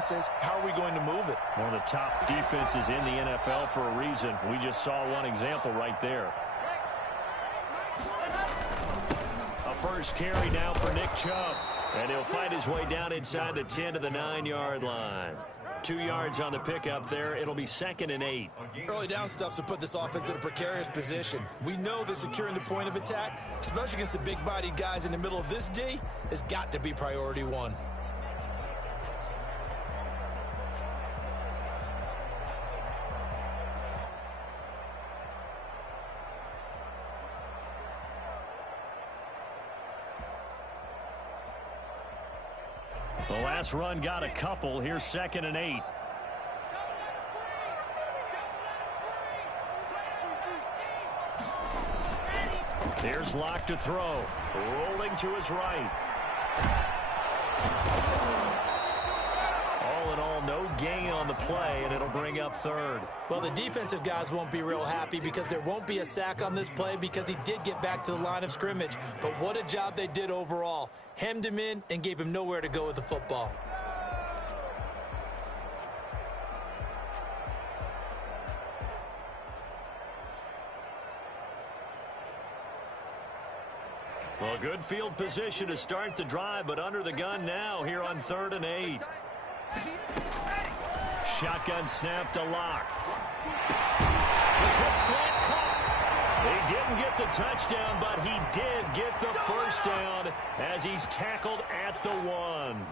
weaknesses. How are we going to move it? One of the top defenses in the NFL for a reason. We just saw one example right there. A first carry now for Nick Chubb. And he'll find his way down inside the 10 to the 9-yard line. 2 yards on the pickup there. It'll be 2nd and 8. Early down stuff's to put this offense in a precarious position. We know that securing the point of attack, especially against the big-bodied guys in the middle of this D, has got to be priority one. The last run got a couple. Here's 2nd and 8. Here's Locke to throw. Rolling to his right. All in all, no gain on the play, and it'll bring up 3rd. Well, the defensive guys won't be real happy because there won't be a sack on this play because he did get back to the line of scrimmage. But what a job they did overall. Hemmed him in and gave him nowhere to go with the football. Well, good field position to start the drive, but under the gun now here on 3rd and 8. Shotgun snap to Locke. The quick slant caught. He didn't get the touchdown, but he did get the first down as he's tackled at the 1.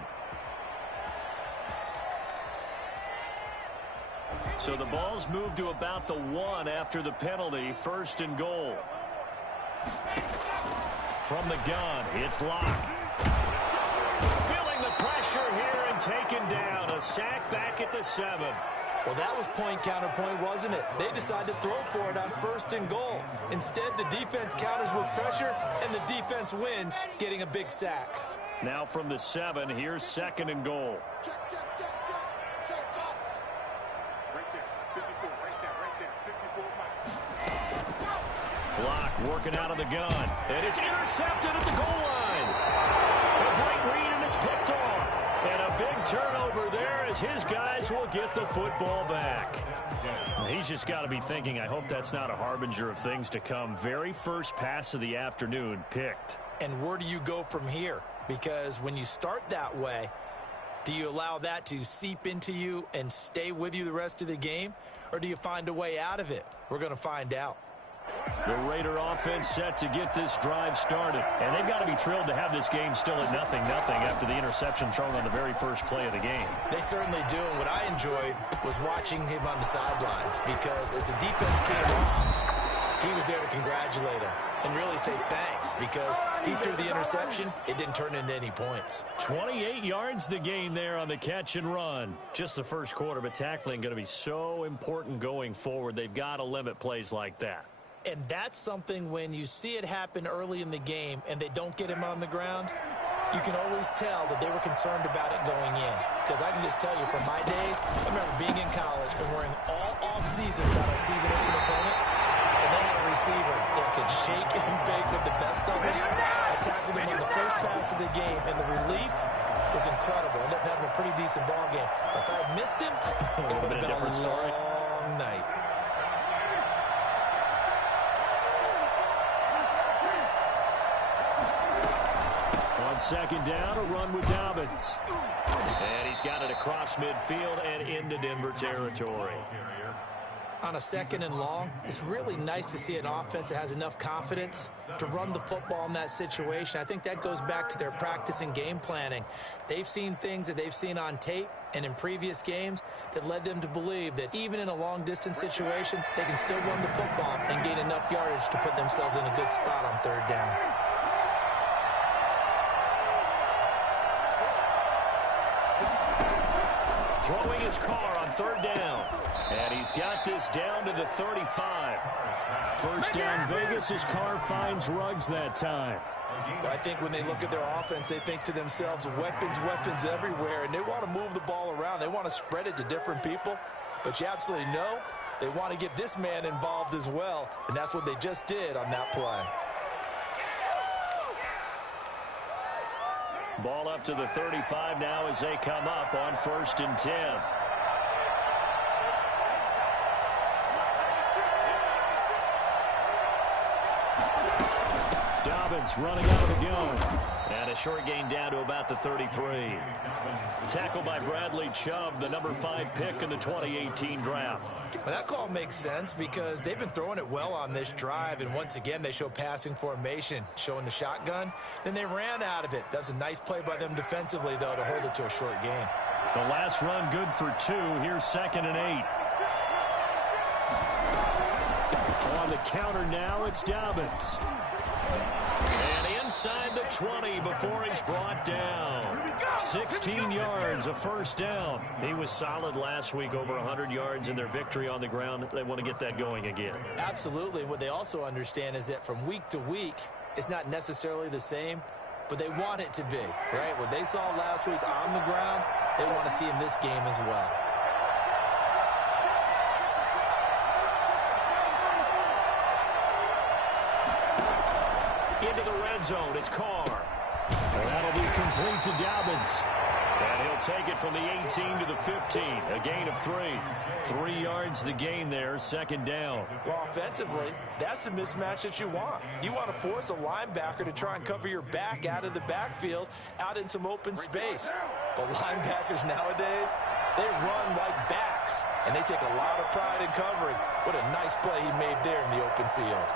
So the ball's moved to about the 1 after the penalty. 1st and goal. From the gun, it's Locke. Feeling the pressure here and taken down. A sack back at the 7. Well, that was point counterpoint, wasn't it? They decided to throw for it on 1st and goal. Instead, the defense counters with pressure, and the defense wins, getting a big sack. Now from the 7, here's 2nd and goal. Locke working out of the gun. And it's intercepted at the goal line. A great read, and it's picked off. And a big turnover there as his guys will get the football back. He's just got to be thinking, I hope that's not a harbinger of things to come. Very first pass of the afternoon picked. And where do you go from here? Because when you start that way, do you allow that to seep into you and stay with you the rest of the game? Or do you find a way out of it? We're going to find out. The Raider offense set to get this drive started. And they've got to be thrilled to have this game still at 0-0 after the interception thrown on the very first play of the game. They certainly do. And what I enjoyed was watching him on the sidelines because as the defense came off, he was there to congratulate him and really say thanks because he threw the interception. It didn't turn into any points. 28 yards the gain there on the catch and run. Just the first quarter, but tackling going to be so important going forward. They've got to limit plays like that. And that's something when you see it happen early in the game and they don't get him on the ground, you can always tell that they were concerned about it going in. Because I can just tell you from my days, I remember being in college and worrying all off-season about our season-opening opponent, and they had a receiver that could shake and bake with the best of them. I tackled him on the first pass of the game, and the relief was incredible. Ended up having a pretty decent ball game. But if I had missed him, it would have been a long night. Second down, a run with Dobbins. And he's got it across midfield and into Denver territory. On a 2nd and long, it's really nice to see an offense that has enough confidence to run the football in that situation. I think that goes back to their practice and game planning. They've seen things that they've seen on tape and in previous games that led them to believe that even in a long-distance situation, they can still run the football and gain enough yardage to put themselves in a good spot on 3rd down. Throwing his car on 3rd down. And he's got this down to the 35. First down Vegas as Carr finds Ruggs that time. But I think when they look at their offense, they think to themselves, weapons everywhere, and they want to move the ball around. They want to spread it to different people. But you absolutely know they want to get this man involved as well, and that's what they just did on that play. Ball up to the 35 now as they come up on 1st and 10. Dobbins running out of the gun. And a short gain down to about the 33. Tackled by Bradley Chubb, the number 5 pick in the 2018 draft. Well, that call makes sense because they've been throwing it well on this drive, and once again they show passing formation, showing the shotgun. Then they ran out of it. That was a nice play by them defensively, though, to hold it to a short gain. The last run good for 2. Here's 2nd and 8. On the counter now, it's Dobbins. And inside the 20 before he's brought down. 16 yards, a first down. He was solid last week, over 100 yards in their victory on the ground. They want to get that going again. Absolutely. What they also understand is that from week to week, it's not necessarily the same, but they want it to be, right? What they saw last week on the ground, they want to see in this game as well. Into the red zone, it's Carr. And that'll be complete to Dobbins. And he'll take it from the 18 to the 15. A gain of 3. 3 yards the gain there, 2nd down. Well, offensively, that's the mismatch that you want. You want to force a linebacker to try and cover your back out of the backfield, out in some open space. But linebackers nowadays, they run like backs, and they take a lot of pride in covering. What a nice play he made there in the open field.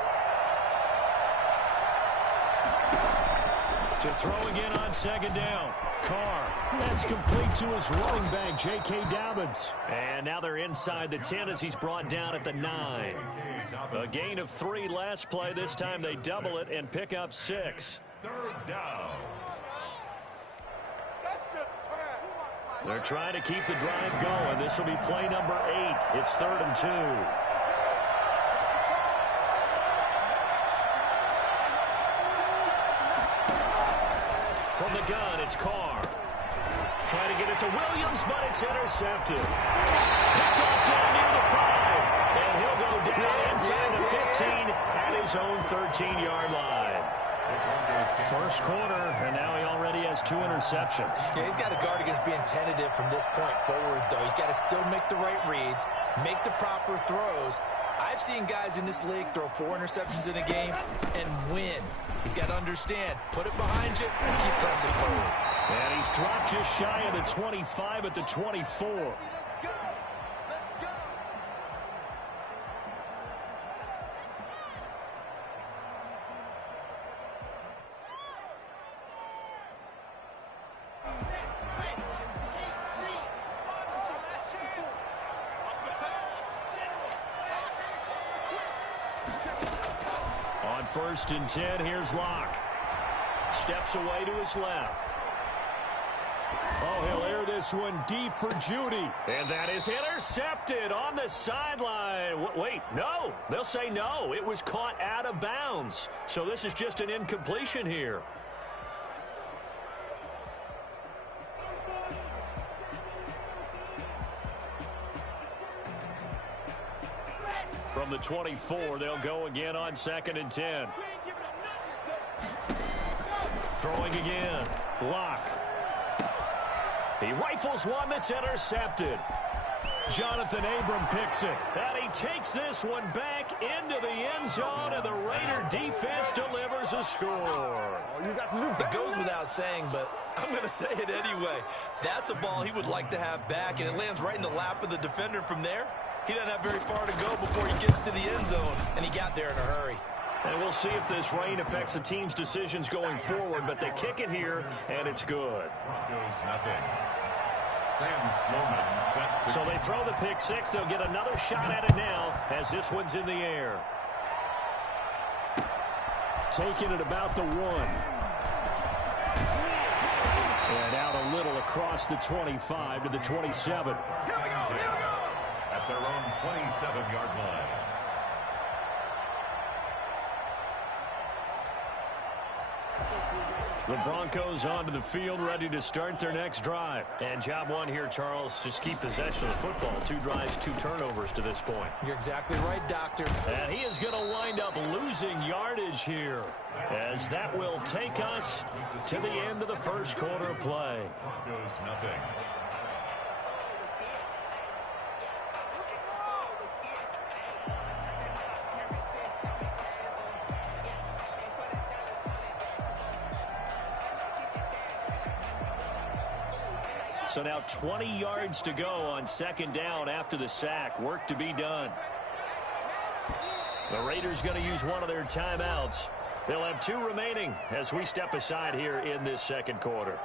To throw again on 2nd down. Carr. That's complete to his running back, J.K. Dobbins. And now they're inside the 10 as he's brought down at the 9. A gain of 3 last play. This time they double it and pick up 6. 3rd down. They're trying to keep the drive going. This will be play number 8. It's 3rd and 2. From the gun, it's Carr. Trying to get it to Williams, but it's intercepted. Picked off down near the 5. And he'll go down inside the 15 at his own 13-yard line. First quarter, and now he already has 2 interceptions. Yeah, he's got to guard against being tentative from this point forward, though. He's got to still make the right reads, make the proper throws. I've seen guys in this league throw 4 interceptions in a game and win. He's got to understand, put it behind you and keep pressing forward. And he's dropped just shy of the 25 at the 24. On 1st and 10, here's Locke. Steps away to his left. Oh, he'll air this one deep for Judy. And that is intercepted on the sideline. Wait, no. They'll say no. It was caught out of bounds. So this is just an incompletion here. From the 24, they'll go again on 2nd and 10. Throwing again. Locke. He rifles one that's intercepted. Jonathan Abram picks it. And he takes this one back into the end zone, and the Raider defense delivers a score. It goes without saying, but I'm going to say it anyway. That's a ball he would like to have back, and it lands right in the lap of the defender from there. He doesn't have very far to go before he gets to the end zone, and he got there in a hurry. And we'll see if this rain affects the team's decisions going forward, but they kick it here, and it's good. So they throw the pick 6. They'll get another shot at it now as this one's in the air. Taking it about the 1. And out a little across the 25 to the 27. At their own 27-yard line. The Broncos onto the field, ready to start their next drive. And job one here, Charles, just keep possession of the football. 2 drives, 2 turnovers to this point. You're exactly right, Doctor. And he is going to wind up losing yardage here, as that will take us to the end of the first quarter of play. Broncos nothing. So now 20 yards to go on second down after the sack. Work to be done. The Raiders going to use one of their timeouts. They'll have 2 remaining as we step aside here in this second quarter.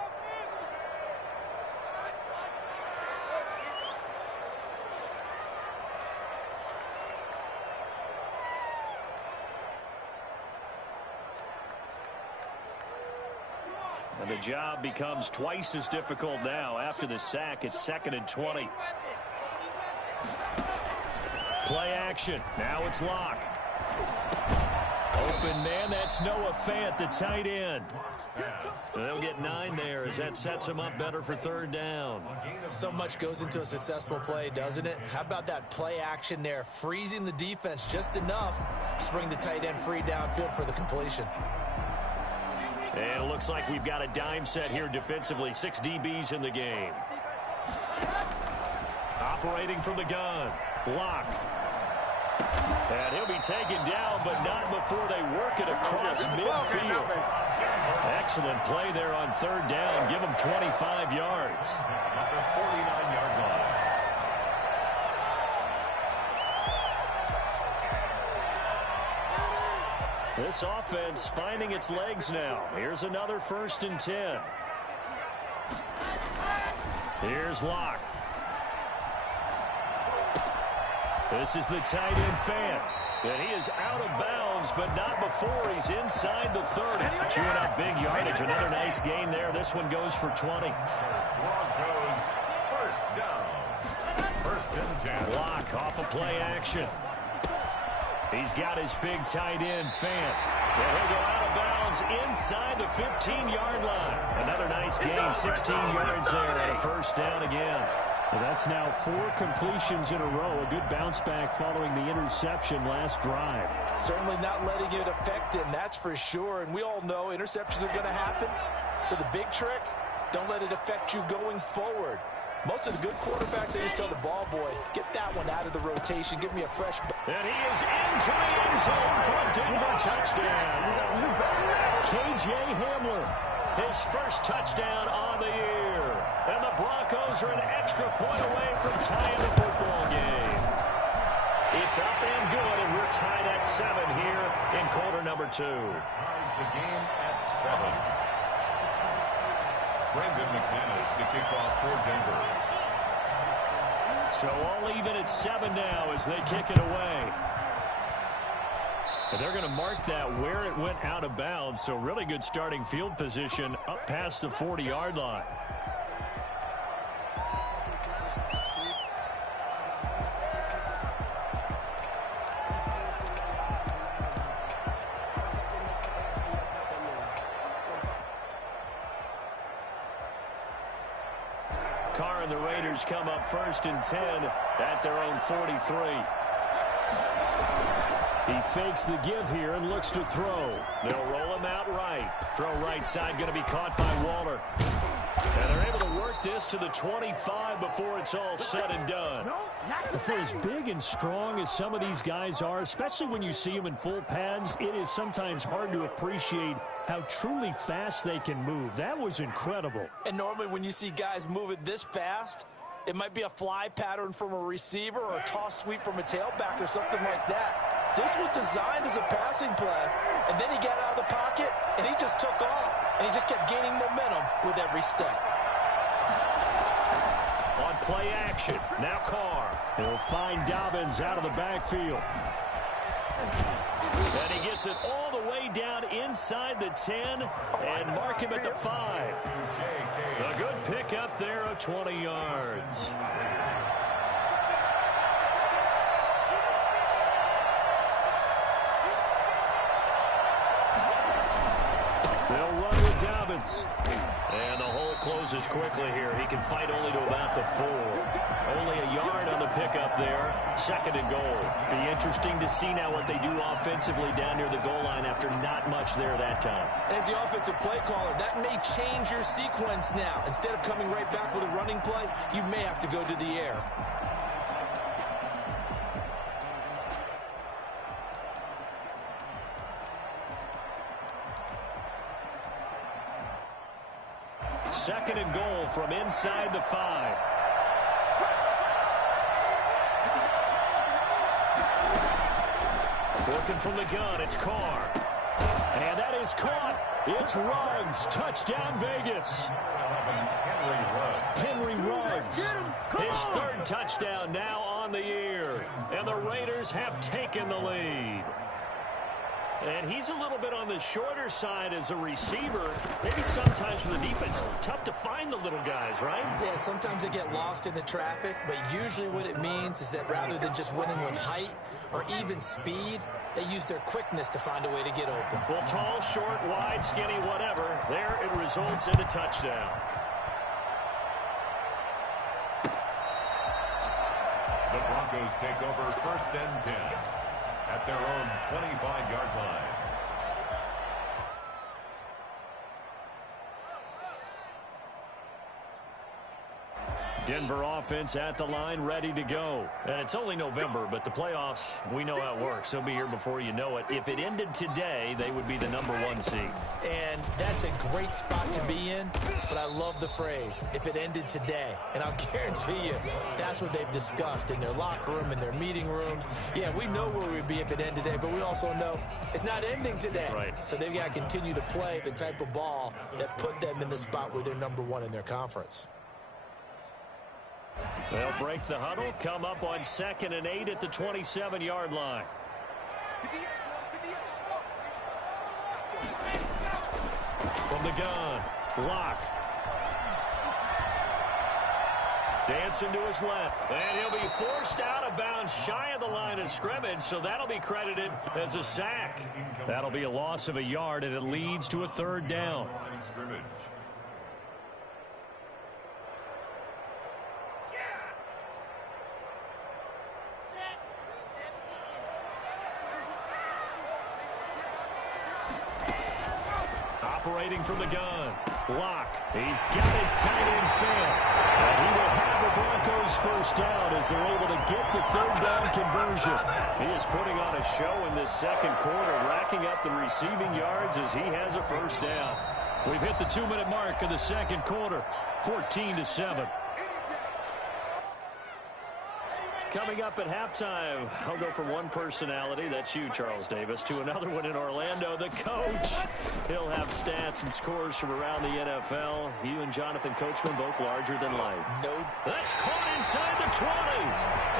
And the job becomes twice as difficult now. After the sack, it's 2nd and 20. Play action. Now it's Locke. Open man, that's Noah Fant, the tight end. They'll get 9 there as that sets him up better for 3rd down. So much goes into a successful play, doesn't it? How about that play action there? Freezing the defense just enough to bring the tight end free downfield for the completion. And it looks like we've got a dime set here defensively. 6 DBs in the game. Operating from the gun. Locke. And he'll be taken down, but not before they work it across midfield. Excellent play there on 3rd down. Give them 25 yards. At the 49-yard line. This offense finding its legs now. Here's another 1st and 10. Here's Locke. This is the tight end Fant. And he is out of bounds, but not before he's inside the 30. Chewing up big yardage. Another nice gain there. This one goes for 20. Broncos 1st down. 1st and 10. Locke off of play action. He's got his big tight end, Fant. And he'll go out of bounds inside the 15-yard line. Another nice gain, 16 yards there, and a 1st down again. Well, that's now 4 completions in a row. A good bounce back following the interception last drive. Certainly not letting it affect him, that's for sure. And we all know interceptions are going to happen. So the big trick, don't let it affect you going forward. Most of the good quarterbacks, they just tell the ball boy, get that one out of the rotation. Give me a fresh... And he is into the end zone for a Denver touchdown. KJ Hamler, his 1st touchdown on the year. And the Broncos are an extra point away from tying the football game. It's up and good, and we're tied at 7 here in quarter number 2. Ties the game at 7. Brandon McManus to kick off for Denver. So all even at 7 now as they kick it away. And they're going to mark that where it went out of bounds. So really good starting field position up past the 40-yard line. Carr and the Raiders come up 1st and 10 at their own 43. He fakes the give here and looks to throw. They'll roll him out right. Throw right side going to be caught by Waller. And they're able to work this to the 25 before it's all said and done. For as big and strong as some of these guys are, especially when you see them in full pads, it is sometimes hard to appreciate how truly fast they can move. That was incredible. And normally when you see guys moving this fast, it might be a fly pattern from a receiver or a toss sweep from a tailback or something like that. This was designed as a passing play, and then he got out of the pocket, and he just took off, and he just kept gaining momentum with every step. On play action, now Carr. He'll find Dobbins out of the backfield. And he gets it all the way down inside the 10 and mark him at the 5. A good pickup there of 20 yards. They'll run with Dobbins. offense. And the hole closes quickly here. He can fight only to about the 4. Only a yard on the pickup there. 2nd and goal. Be interesting to see now what they do offensively down near the goal line after not much there that time. As the offensive play caller, that may change your sequence now. Instead of coming right back with a running play, you may have to go to the air. Second and goal from inside the 5. Working from the gun, it's Carr. And that is caught. It's Ruggs. Touchdown, Vegas. Henry Ruggs. His 3rd touchdown now on the year. And the Raiders have taken the lead. And he's a little bit on the shorter side as a receiver. Maybe sometimes for the defense, tough to find the little guys, right? Yeah, sometimes they get lost in the traffic, but usually what it means is that rather than just winning with height or even speed, they use their quickness to find a way to get open. Well, tall, short, wide, skinny, whatever, there it results in a touchdown. The Broncos take over 1st and 10 at their own 25-yard line. Denver offense at the line, ready to go. And it's only November, but the playoffs, we know how it works. They'll be here before you know it. If it ended today, they would be the #1 seed. And that's a great spot to be in, but I love the phrase, if it ended today. And I'll guarantee you, that's what they've discussed in their locker room, in their meeting rooms. Yeah, we know where we'd be if it ended today, but we also know it's not ending today. Right. So they've got to continue to play the type of ball that put them in the spot where they're #1 in their conference. They'll break the huddle, come up on 2nd and 8 at the 27-yard line. From the gun, Locke. Dancing to his left. And he'll be forced out of bounds shy of the line of scrimmage, so that'll be credited as a sack. That'll be a loss of a yard, and it leads to a 3rd down. Operating from the gun, Locke. He's got his tight end fan. And he will have the Broncos 1st down as they're able to get the 3rd down conversion. He is putting on a show in this 2nd quarter, racking up the receiving yards as he has a 1st down. We've hit the 2-minute mark of the 2nd quarter, 14-7. Coming up at halftime, I'll go from one personality, that's you, Charles Davis, to another one in Orlando, the coach. He'll have stats and scores from around the NFL. You and Jonathan Coachman both larger than life. Nope. That's caught inside the 20.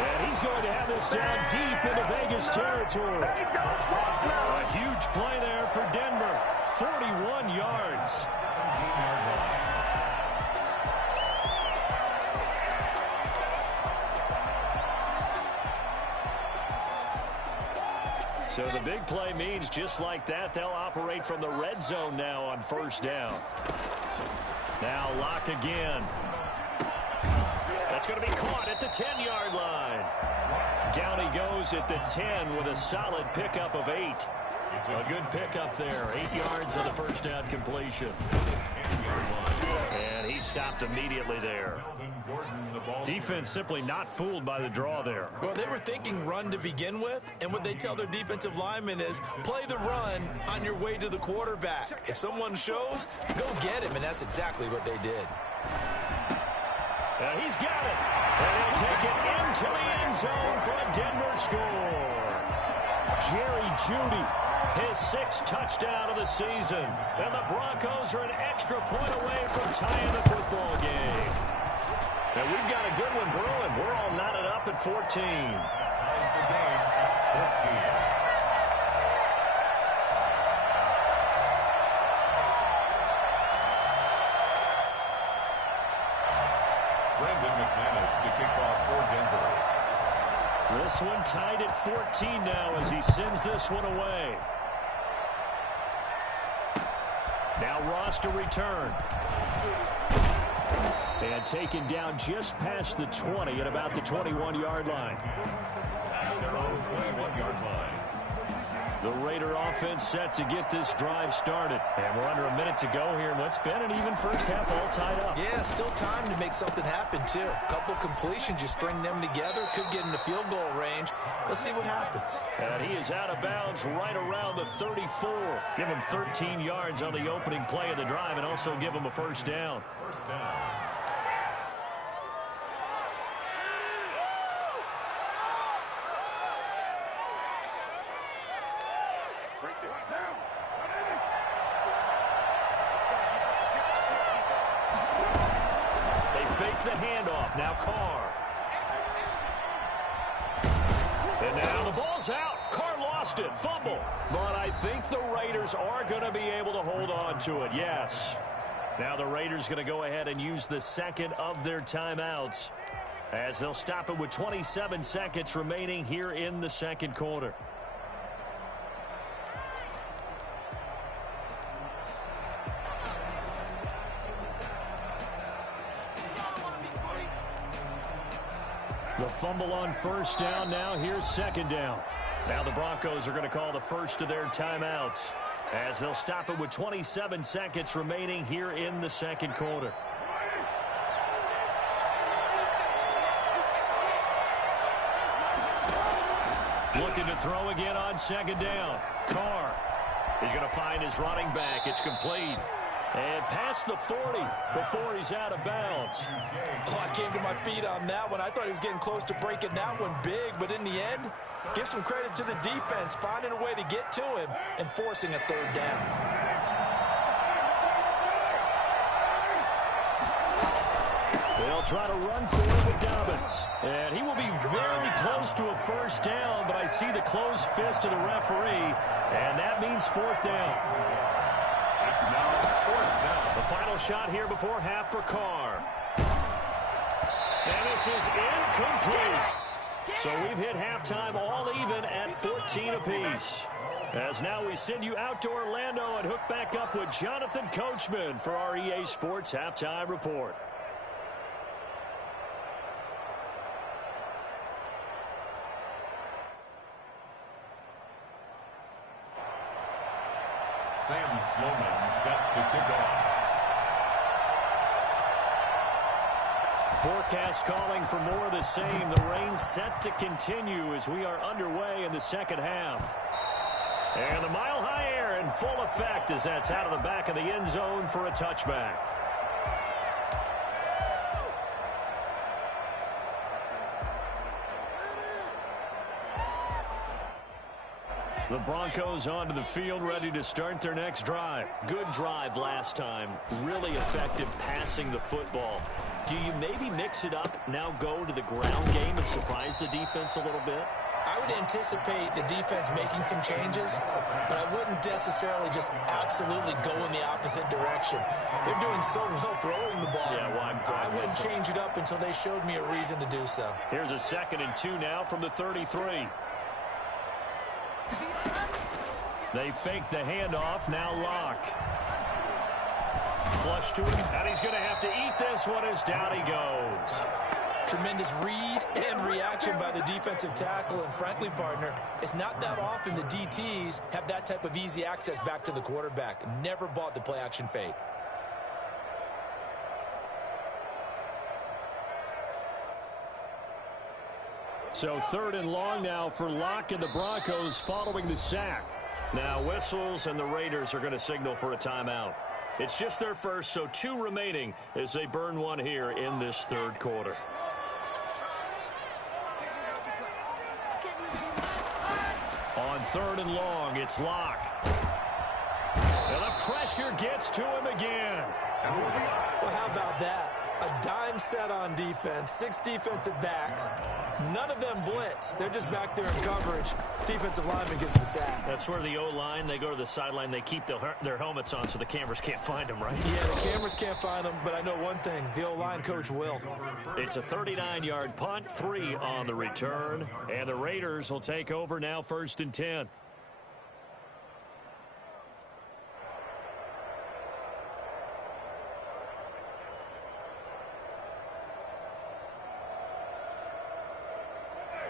And he's going to have this down deep into Vegas territory. A huge play there for Denver. 41 yards. So the big play means just like that, they'll operate from the red zone now on 1st down. Now Locke again. That's going to be caught at the 10-yard line. Down he goes at the 10 with a solid pickup of 8. A good pickup there. 8 yards on the 1st down completion. And he stopped immediately there. Defense simply not fooled by the draw there. Well, they were thinking run to begin with, and what they tell their defensive linemen is play the run on your way to the quarterback. If someone shows, go get him, and that's exactly what they did. He's got it. And he'll take it into the end zone for a Denver score. Jerry Jeudy, his 6th touchdown of the season. And the Broncos are an extra point away from tying the football game. And we've got a good one brewing. We're all knotted up at 14. Ties the game at 14. Brandon McManus to kick off for Denver. This one tied at 14 now as he sends this one away. Now Ryan. lost a return. And taken down just past the 20 at about the 21-yard line. At their own 21-yard line. The Raider offense set to get this drive started. And we're under a minute to go here in what's been an even first half, all tied up. Yeah, still time to make something happen, too. A couple completions, you string them together, could get into field goal range. Let's see what happens. And he is out of bounds right around the 34. Give him 13 yards on the opening play of the drive and also give him a first down. First down. The handoff. Now Carr. And now the ball's out. Carr lost it. Fumble. But I think the Raiders are going to be able to hold on to it. Yes. Now the Raiders going to go ahead and use the second of their timeouts as they'll stop it with 27 seconds remaining here in the second quarter. The fumble on first down. Now here's second down. Now the Broncos are going to call the first of their timeouts as they'll stop it with 27 seconds remaining here in the second quarter. Looking to throw again on second down. Carr is going to find his running back. It's complete. And past the 40 before he's out of bounds. Oh, I came to my feet on that one. I thought he was getting close to breaking that one big, but in the end, give some credit to the defense, finding a way to get to him and forcing a third down. They'll try to run for it with Dobbins. And he will be very close to a first down, but I see the closed fist of the referee, and that means fourth down. It's now fourth down. The final shot here before half for Carr. And this is incomplete. So we've hit halftime all even at 14 apiece. As now we send you out to Orlando and hook back up with Jonathan Coachman for our EA Sports Halftime Report. Sam Sloman set to kick off. Forecast calling for more of the same. The rain set to continue as we are underway in the second half. And the mile-high air in full effect as that's out of the back of the end zone for a touchback. The Broncos onto the field, ready to start their next drive. Good drive last time. Really effective passing the football. Do you maybe mix it up, now go to the ground game and surprise the defense a little bit? I would anticipate the defense making some changes, but I wouldn't necessarily just absolutely go in the opposite direction. They're doing so well throwing the ball. Yeah, well, I wouldn't change it up until they showed me a reason to do so. Here's a 2nd and 2 now from the 33. They fake the handoff. Now Locke. Flush to him, and he's going to have to eat this one as down he goes. Tremendous read and reaction by the defensive tackle, and frankly, partner, it's not that often the DTs have that type of easy access back to the quarterback. Never bought the play-action fake. So 3rd and long now for Locke and the Broncos following the sack. Now whistles, and the Raiders are going to signal for a timeout. It's just their first, so 2 remaining as they burn one here in this 3rd quarter. On 3rd and long, it's Locke. And the pressure gets to him again. Well, how about that? A dime set on defense, 6 defensive backs. None of them blitz. They're just back there in coverage. Defensive lineman gets the sack. That's where the O-line, they go to the sideline, they keep their helmets on so the cameras can't find them, right? Yeah, the cameras can't find them, but I know one thing. The O-line coach will. It's a 39-yard punt, 3 on the return, and the Raiders will take over now 1st and 10.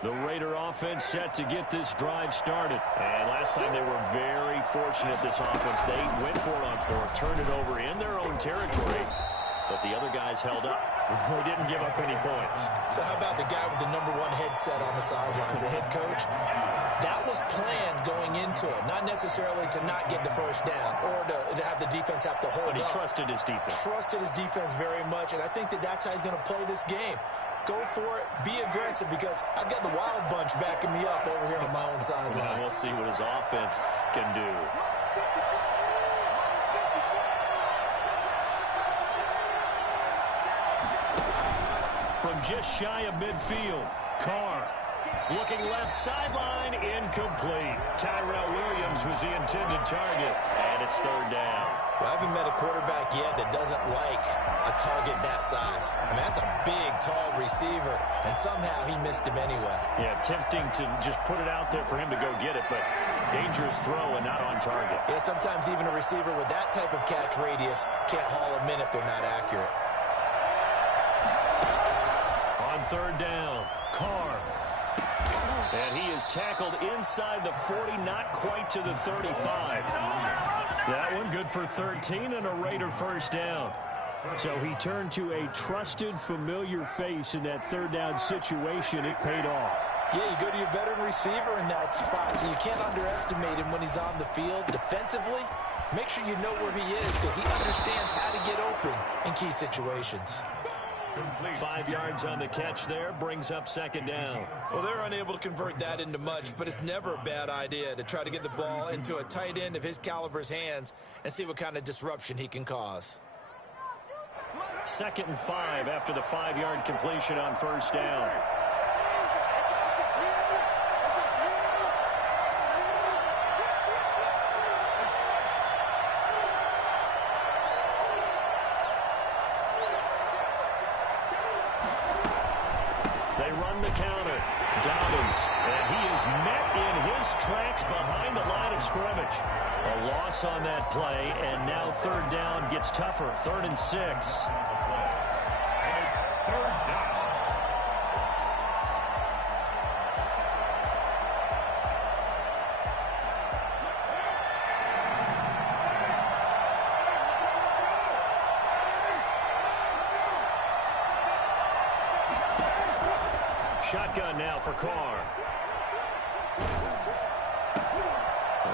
The Raider offense set to get this drive started. And last time they were very fortunate, this offense. They went for it on fourth, turned it over in their own territory, but the other guys held up. They didn't give up any points. So how about the guy with the #1 headset on the sidelines, the head coach? That was planned going into it, not necessarily to not get the first down or to have the defense have to hold up. But he trusted his defense. Trusted his defense very much, and I think that's how he's going to play this game. Go for it, be aggressive, because I've got the Wild Bunch backing me up over here on my own sideline. Well, we'll see what his offense can do. From just shy of midfield, Carr looking left sideline, incomplete. Tyrell Williams was the intended target, and it's third down. Well, I haven't met a quarterback yet that doesn't like a target that size. I mean, that's a big, tall receiver, and somehow he missed him anyway. Yeah, tempting to just put it out there for him to go get it, but dangerous throw and not on target. Yeah, sometimes even a receiver with that type of catch radius can't haul them in if they're not accurate. On third down, Carr. And he is tackled inside the 40, not quite to the 35. That one good for 13 and a Raider first down. So he turned to a trusted, familiar face in that third down situation. It paid off. Yeah, you go to your veteran receiver in that spot, so you can't underestimate him when he's on the field. Defensively, make sure you know where he is, because he understands how to get open in key situations. 5 yards on the catch there, brings up second down. Well, they're unable to convert that into much, but it's never a bad idea to try to get the ball into a tight end of his caliber's hands and see what kind of disruption he can cause. 2nd and 5 after the 5-yard completion on first down. They run the counter. Dobbins, and he is met in his tracks behind the line of scrimmage. A loss on that play, and now third down gets tougher. 3rd and 6. It's third down. Shotgun now for Carr.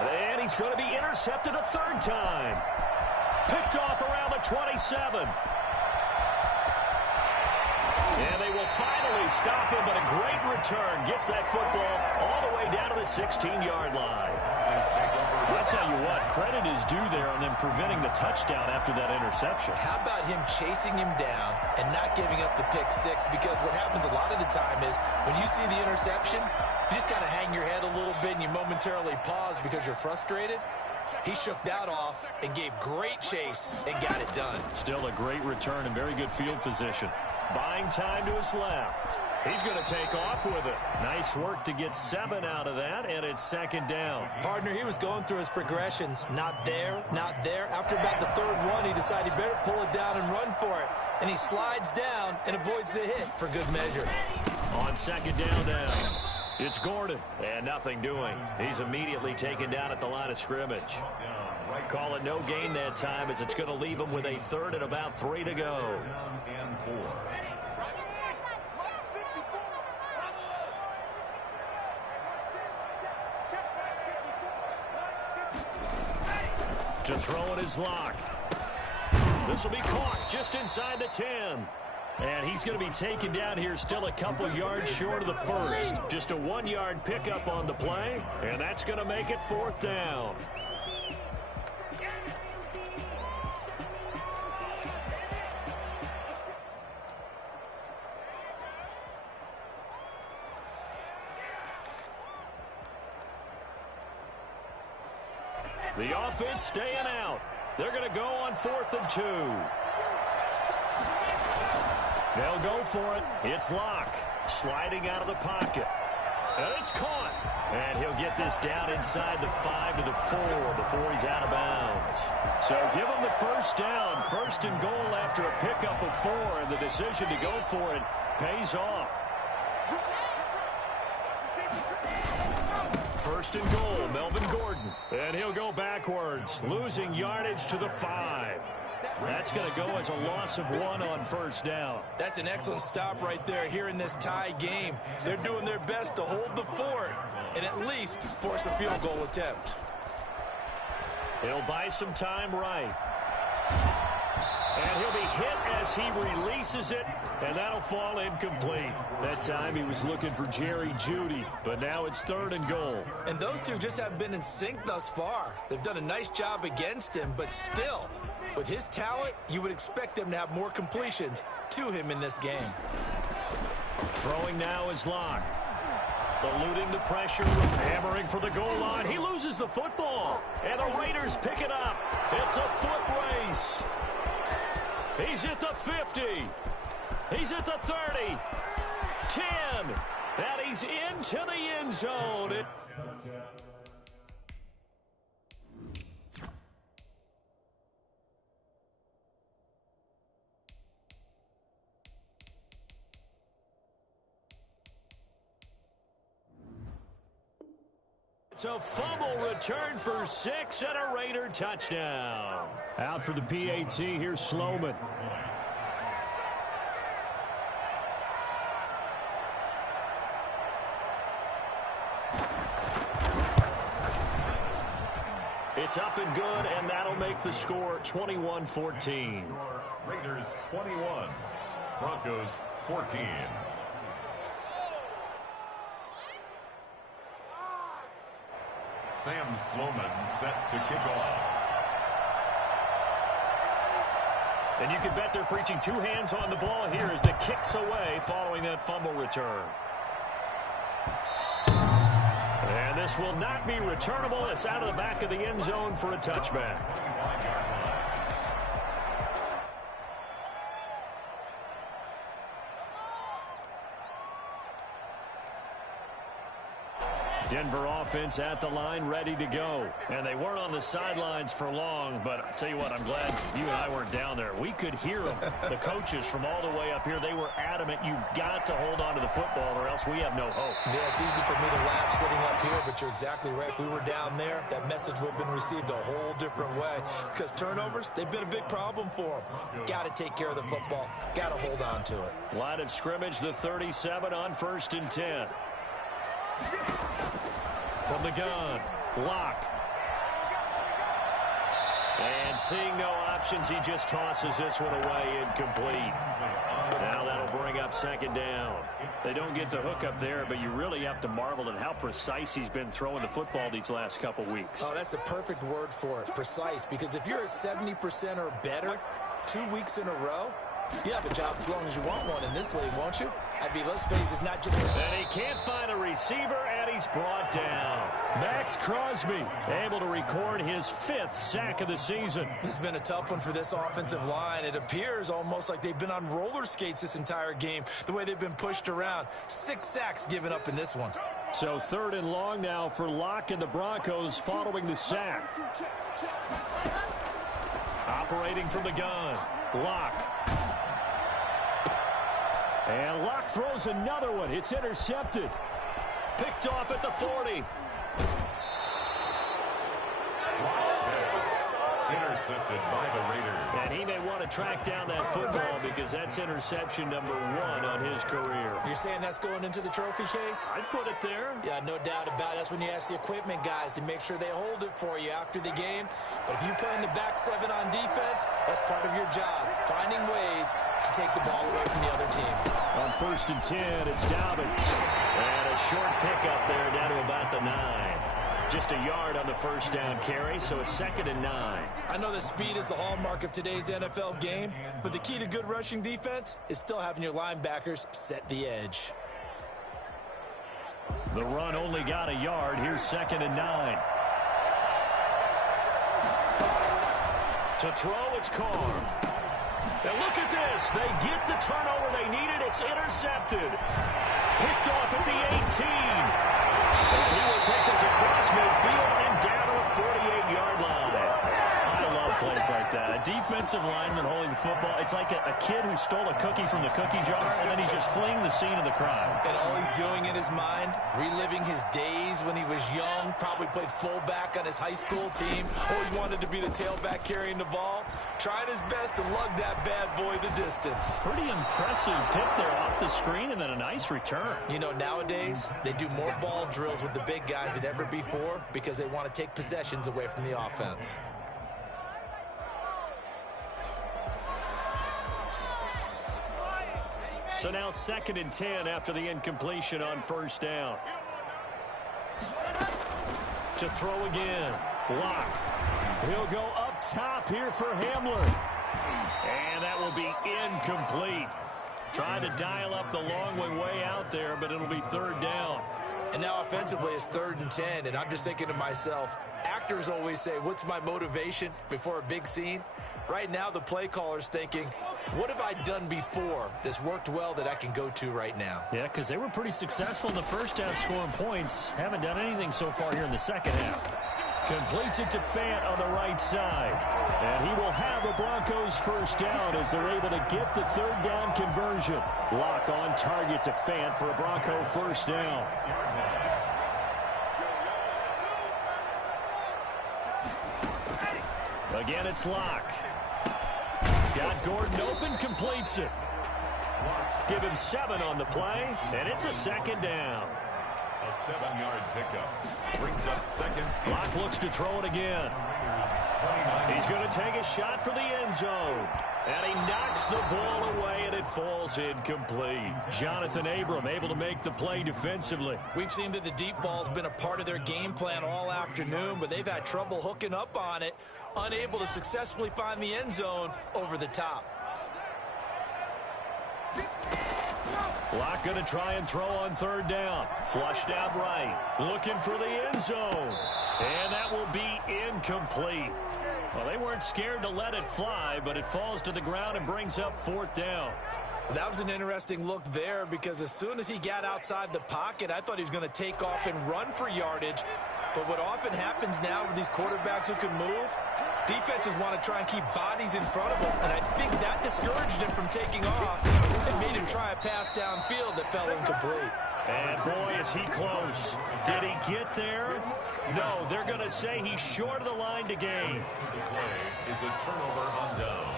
And he's going to be intercepted a third time. Picked off around the 27. And they will finally stop him, but a great return. Gets that football all the way down to the 16-yard line. I'll tell you what, credit is due there on them preventing the touchdown after that interception. How about him chasing him down and not giving up the pick six? Because what happens a lot of the time is when you see the interception, you just kind of hang your head a little bit and you momentarily pause because you're frustrated. He shook that off and gave great chase and got it done. Still a great return and very good field position. Buying time to his left. He's going to take off with it. Nice work to get 7 out of that, and it's second down. Partner, he was going through his progressions. Not there, not there. After about the third one, he decided he better pull it down and run for it. And he slides down and avoids the hit for good measure. On second down now, it's Gordon, and nothing doing. He's immediately taken down at the line of scrimmage. Call it no gain that time, as it's going to leave him with a third and about 3 to go. To throw it is Locke. This will be caught just inside the 10. And he's going to be taken down here still a couple yards short of the first. Just a 1-yard pickup on the play, and that's going to make it 4th down. The offense staying out. They're going to go on 4th and 2. They'll go for it. It's Locke sliding out of the pocket. And it's caught. And he'll get this down inside the 5 to the 4 before he's out of bounds. So give him the first down. 1st and goal after a pickup of 4. And the decision to go for it pays off. first and goal, Melvin Gordon. And he'll go backwards, losing yardage to the 5. That's going to go as a loss of 1 on first down. That's an excellent stop right there here in this tie game. They're doing their best to hold the fort and at least force a field goal attempt. He'll buy some time right. And he'll be hit as he releases it, and that'll fall incomplete. That time he was looking for Jerry Jeudy, but now it's 3rd and goal. And those two just haven't been in sync thus far. They've done a nice job against him, but still, with his talent, you would expect them to have more completions to him in this game. Throwing now is Locke. Eluding the pressure, hammering for the goal line. He loses the football, and the Raiders pick it up. It's a foot race. He's at the 50. He's at the 30. 10. And he's into the end zone. It's a fumble return for 6 and a Raider touchdown. Out for the PAT, here's Sloman. It's up and good, and that'll make the score 21-14. Raiders 21, Broncos 14. Sam Sloman set to kick off. And you can bet they're preaching 2 hands on the ball here as the kick's away following that fumble return. And this will not be returnable. It's out of the back of the end zone for a touchback. Denver offense at the line, ready to go. And they weren't on the sidelines for long, but I'll tell you what, I'm glad you and I weren't down there. We could hear them, the coaches from all the way up here. They were adamant, you've got to hold on to the football or else we have no hope. Yeah, it's easy for me to laugh sitting up here, but you're exactly right. If we were down there, that message would have been received a whole different way. Because turnovers, they've been a big problem for them. Got to take care of the football. Got to hold on to it. Line of scrimmage, the 37 on 1st and 10. From the gun, Locke. And seeing no options, he just tosses this one away, incomplete. Now that'll bring up 2nd down. They don't get the hook up there, but you really have to marvel at how precise he's been throwing the football these last couple weeks. Oh, that's a perfect word for it, precise, because if you're at 70% or better 2 weeks in a row, you have a job as long as you want one in this league, won't you? I mean, let's face it, it's not just... And he can't find a receiver, and he's brought down. Max Crosby able to record his 5th sack of the season. This has been a tough one for this offensive line. It appears almost like they've been on roller skates this entire game, the way they've been pushed around. 6 sacks given up in this one. So 3rd and long now for Locke and the Broncos following the sack. Operating from the gun, Locke. And Locke throws another one. It's intercepted. Picked off at the 40. Intercepted by the Raiders. And he may want to track down that football because that's interception number 1 on his career. You're saying that's going into the trophy case? I'd put it there. Yeah, no doubt about it. That's when you ask the equipment guys to make sure they hold it for you after the game. But if you play in the back 7 on defense, that's part of your job, finding ways to take the ball away from the other team. On 1st and 10, it's Dobbins. And a short pickup there down to about the 9. Just a yard on the 1st down carry, so it's 2nd and 9. I know that speed is the hallmark of today's NFL game, but the key to good rushing defense is still having your linebackers set the edge. The run only got a yard. Here's 2nd and 9. To throw, it's Carr. And look at this. They get the turnover they needed. It's intercepted. Picked off at the 18. And he will take this across midfield and down to the 48-yard line. I love plays like that. A defensive lineman holding the football. It's like a kid who stole a cookie from the cookie jar, and then he's just fleeing the scene of the crime. And all he's doing in his mind, reliving his days when he was young, probably played fullback on his high school team, always wanted to be the tailback carrying the ball, trying his best to lug that bad boy the distance. Pretty impressive pick there off the screen, and then a nice return. You know, nowadays, they do more ball drills with the big guys than ever before because they want to take possessions away from the offense. So now 2nd and 10 after the incompletion on first down. To throw again. Locke. He'll go up top here for Hamler. And that will be incomplete. Trying to dial up the long way out there, but it'll be 3rd down. And now offensively it's 3rd and 10, and I'm just thinking to myself, actors always say, what's my motivation before a big scene? Right now the play caller's thinking, what have I done before that's worked well that I can go to right now? Yeah, because they were pretty successful in the first half scoring points. Haven't done anything so far here in the second half. Completes it to Fant on the right side. And he will have a Broncos first down as they're able to get the 3rd down conversion. Lock on target to Fant for a Bronco first down. Again, it's Locke. Got Gordon open, completes it. Give him 7 on the play, and it's a 2nd down. A 7-yard pickup. Brings up 2nd. Locke looks to throw it again. He's going to take a shot for the end zone. And he knocks the ball away, and it falls incomplete. Jonathan Abram able to make the play defensively. We've seen that the deep ball's been a part of their game plan all afternoon, but they've had trouble hooking up on it, unable to successfully find the end zone over the top. Locke going to try and throw on 3rd down. Flushed out right. Looking for the end zone. And that will be incomplete. Well, they weren't scared to let it fly, but it falls to the ground and brings up 4th down. That was an interesting look there because as soon as he got outside the pocket, I thought he was going to take off and run for yardage. But what often happens now with these quarterbacks who can move, defenses want to try and keep bodies in front of them, and I think that discouraged him from taking off and made him try a pass downfield that fell incomplete. And boy, is he close. Did he get there? No, they're going to say he's short of the line to gain. The play is a turnover on down.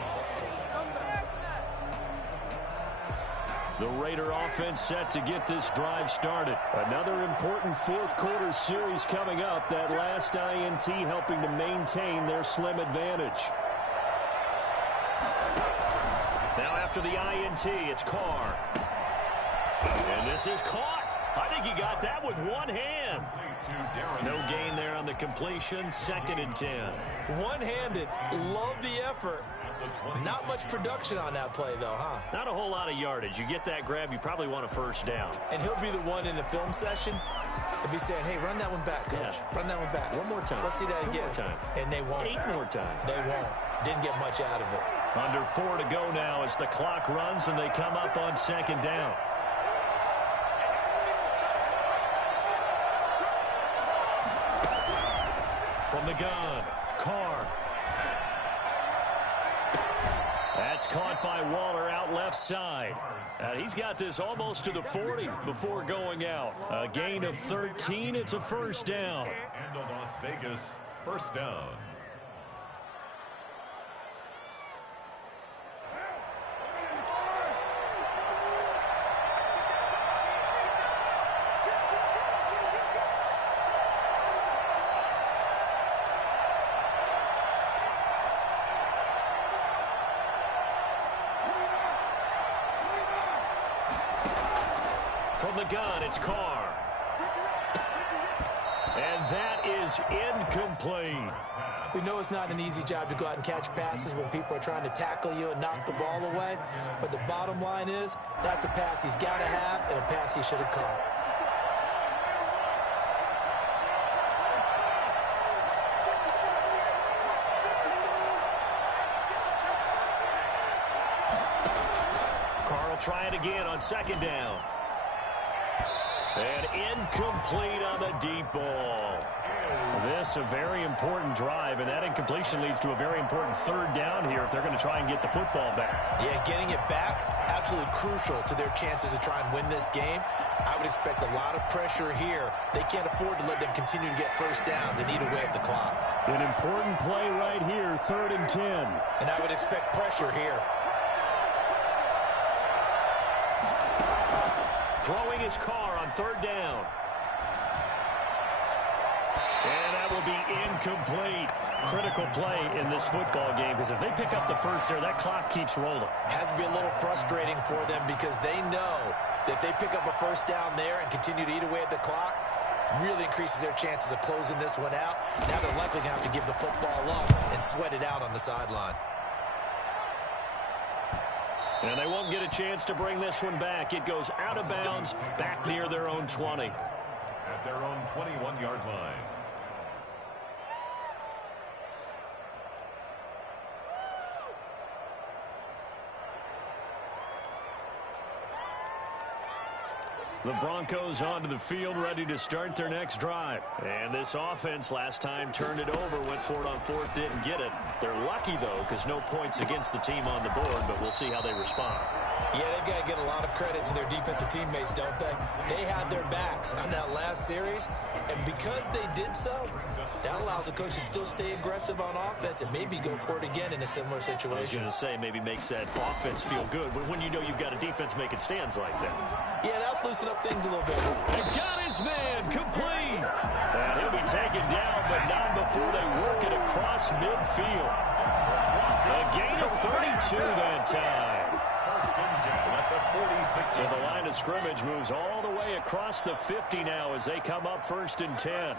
The Raider offense set to get this drive started. Another important 4th quarter series coming up. That last INT helping to maintain their slim advantage. Now after the INT, it's Carr. And this is caught. I think he got that with one hand. No gain there on the completion. 2nd and 10. One-handed. Love the effort. Not much production on that play, though, huh? Not a whole lot of yardage. You get that grab, you probably want a first down. And he'll be the one in the film session. He'll be saying, hey, run that one back, Coach. Yeah. Run that one back. One more time. Let's see that 2 again. more time. And they won't. 8 more times. They won't. Didn't get much out of it. Under 4 to go now as the clock runs and they come up on 2nd down. From the gun, Carr. That's caught by Waller out left side. He's got this almost to the 40 before going out. A gain of 13. It's a first down. And a Las Vegas first down. From the gun, it's Carr. And that is incomplete. We know it's not an easy job to go out and catch passes when people are trying to tackle you and knock the ball away. But the bottom line is, that's a pass he's got to have and a pass he should have caught. Carr will try it again on 2nd down. And incomplete on the deep ball. This a very important drive, and that incompletion leads to a very important third down here if they're going to try and get the football back. Yeah, getting it back, absolutely crucial to their chances to try and win this game. I would expect a lot of pressure here. They can't afford to let them continue to get first downs and eat away at the clock. An important play right here, 3rd and 10. And I would expect pressure here. Throwing his car on 3rd down. And that will be incomplete. Critical play in this football game, because if they pick up the first there, that clock keeps rolling. Has to be a little frustrating for them because they know that if they pick up a first down there and continue to eat away at the clock, really increases their chances of closing this one out. Now they're likely going to have to give the football up and sweat it out on the sideline. And they won't get a chance to bring this one back. It goes out of bounds, back near their own 20. At their own 21-yard line. The Broncos onto the field, ready to start their next drive. And this offense last time turned it over, went for it on 4th, didn't get it. They're lucky, though, because no points against the team on the board, but we'll see how they respond. Yeah, they've got to get a lot of credit to their defensive teammates, don't they? They had their backs on that last series, and because they did so, that allows the coach to still stay aggressive on offense and maybe go for it again in a similar situation. I was going to say, maybe makes that offense feel good when you know you've got a defense making stands like that. Yeah, that'll loosen up things a little bit. They got his man complete. And he'll be taken down, but not before they work it across midfield. A gain of 32 that time. So the line of scrimmage moves all the way across the 50 now as they come up 1st and 10.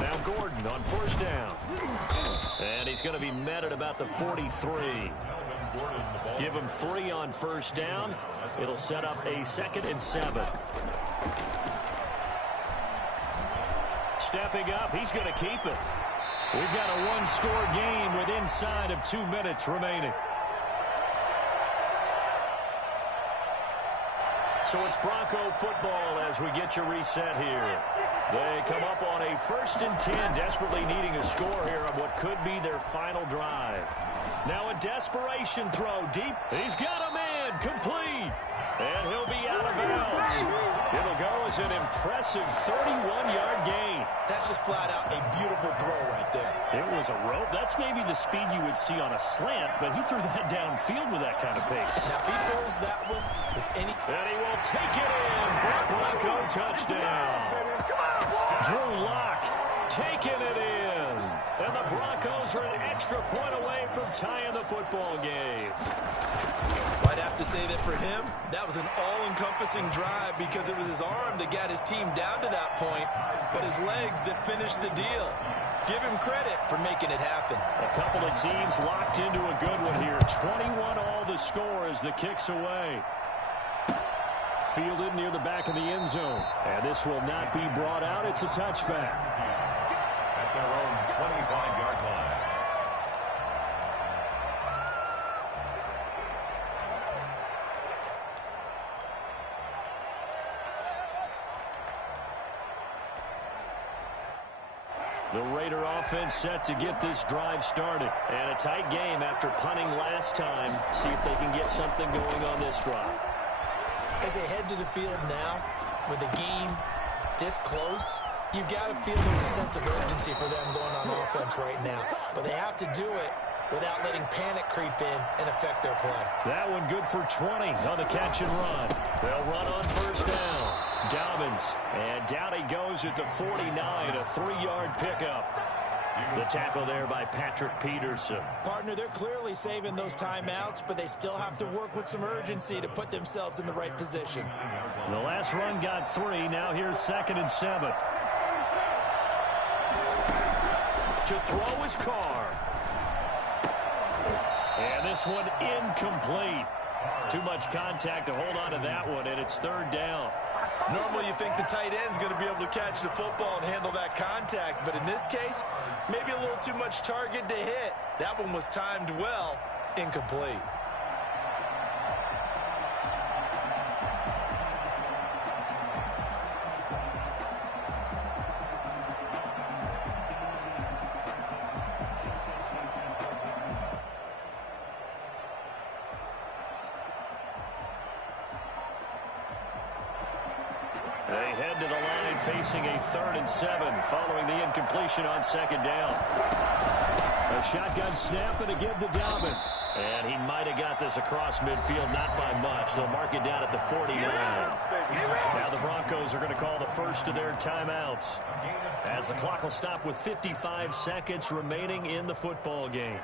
Now Gordon on 1st down. And he's going to be met at about the 43. Give him 3 on 1st down. It'll set up a 2nd and 7. Stepping up, he's going to keep it. We've got a one-score game with inside of 2 minutes remaining. So it's Bronco football as we get you reset here. They come up on a 1st and 10, desperately needing a score here on what could be their final drive. Now a desperation throw deep. He's got a man complete. And he'll be out of bounds. It'll go as an impressive 31-yard gain. That's just flat out a beautiful throw right there. It was a rope. That's maybe the speed you would see on a slant, but he threw that downfield with that kind of pace. Now, if he throws that one with any... And he will take it in for a Bronco touchdown. Drew Lock taking it in. And the Broncos are an extra point away from tying the football game. I'd have to say that for him, that was an all-encompassing drive because it was his arm that got his team down to that point, but his legs that finished the deal. Give him credit for making it happen. A couple of teams locked into a good one here. 21 all the score as the kick's away. Fielded near the back of the end zone. And this will not be brought out. It's a touchback. At their own 25-yard line. The Raider offense set to get this drive started. And a tight game after punting last time. See if they can get something going on this drive. As they head to the field now, with the game this close, you've got to feel there's a sense of urgency for them going on offense right now. But they have to do it without letting panic creep in and affect their play. That one good for 20 on the catch and run. They'll run on 1st down. Dobbins, and down he goes at the 49, a 3-yard pickup. The tackle there by Patrick Peterson. Partner, they're clearly saving those timeouts, but they still have to work with some urgency to put themselves in the right position. The last run got 3. Now here's 2nd and 7. To throw his car. And this one incomplete. Too much contact to hold on to that one, and it's 3rd down. Normally you think the tight end's going to be able to catch the football and handle that contact, but in this case, maybe a little too much target to hit. That one was timed well, incomplete. They head to the line facing a 3rd and 7 following the incompletion on 2nd down. A shotgun snap and a give to Dobbins. And he might have got this across midfield, not by much. They'll mark it down at the 49. Now the Broncos are going to call the first of their timeouts, as the clock will stop with 55 seconds remaining in the football game.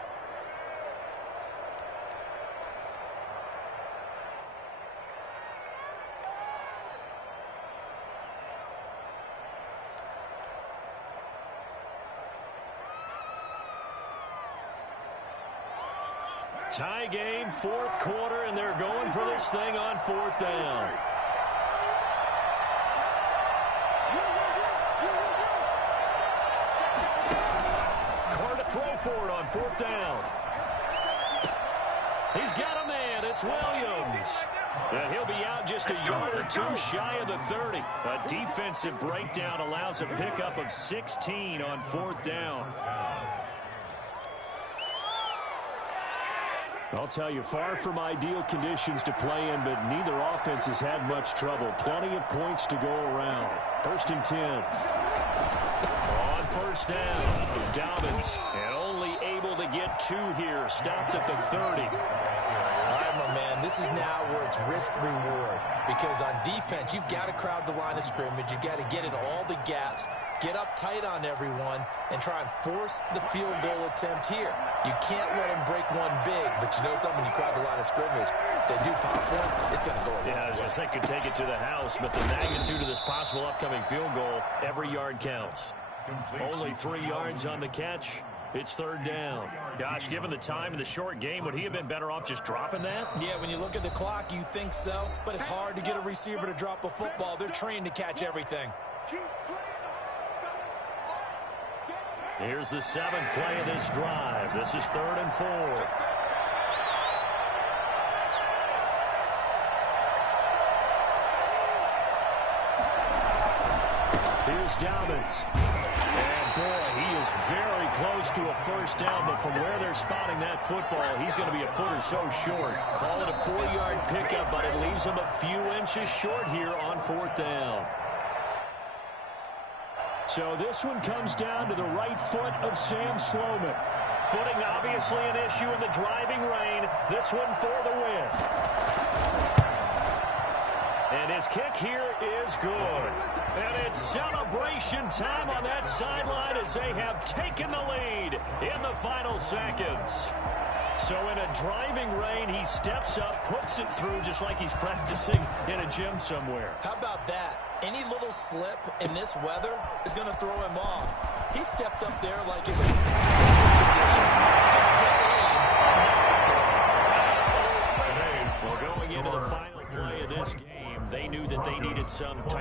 Tie game, 4th quarter, and they're going for this thing on 4th down. Carr to throw for it on 4th down. He's got a man. It's Williams. And he'll be out just a yard or two shy of the 30. A defensive breakdown allows a pickup of 16 on 4th down. I'll tell you, far from ideal conditions to play in, but neither offense has had much trouble. Plenty of points to go around. 1st and 10. On 1st down, Dobbins, and only able to get 2 here. Stopped at the 30. All right, my man, this is now where it's risk-reward. Because on defense, you've got to crowd the line of scrimmage. You've got to get in all the gaps, get up tight on everyone, and try and force the field goal attempt here. You can't let them break one big, but you know something, when you crowd the line of scrimmage, if they do pop one, it's going to go a long way. I was going to say, could take it to the house, but the magnitude of this possible upcoming field goal, every yard counts. Only 3 yards on the catch. It's 3rd down. Gosh, given the time in the short game, would he have been better off just dropping that? Yeah, when you look at the clock, you think so, but it's hard to get a receiver to drop a football. They're trained to catch everything. Here's the 7th play of this drive. This is 3rd and 4. Here's Dobbins. And boy, he is very close to a 1st down, but from where they're spotting that football, he's going to be a foot or so short. Call it a 4-yard pickup, but it leaves him a few inches short here on 4th down. So this one comes down to the right foot of Sam Sloman. Footing obviously an issue in the driving rain. This one for the win. And his kick here is good. And it's celebration time on that sideline as they have taken the lead in the final seconds. So in a driving rain, he steps up, puts it through just like he's practicing in a gym somewhere. How about that? Any little slip in this weather is going to throw him off. He stepped up there like it was... Well, going into the final play of this game, they knew that they needed some type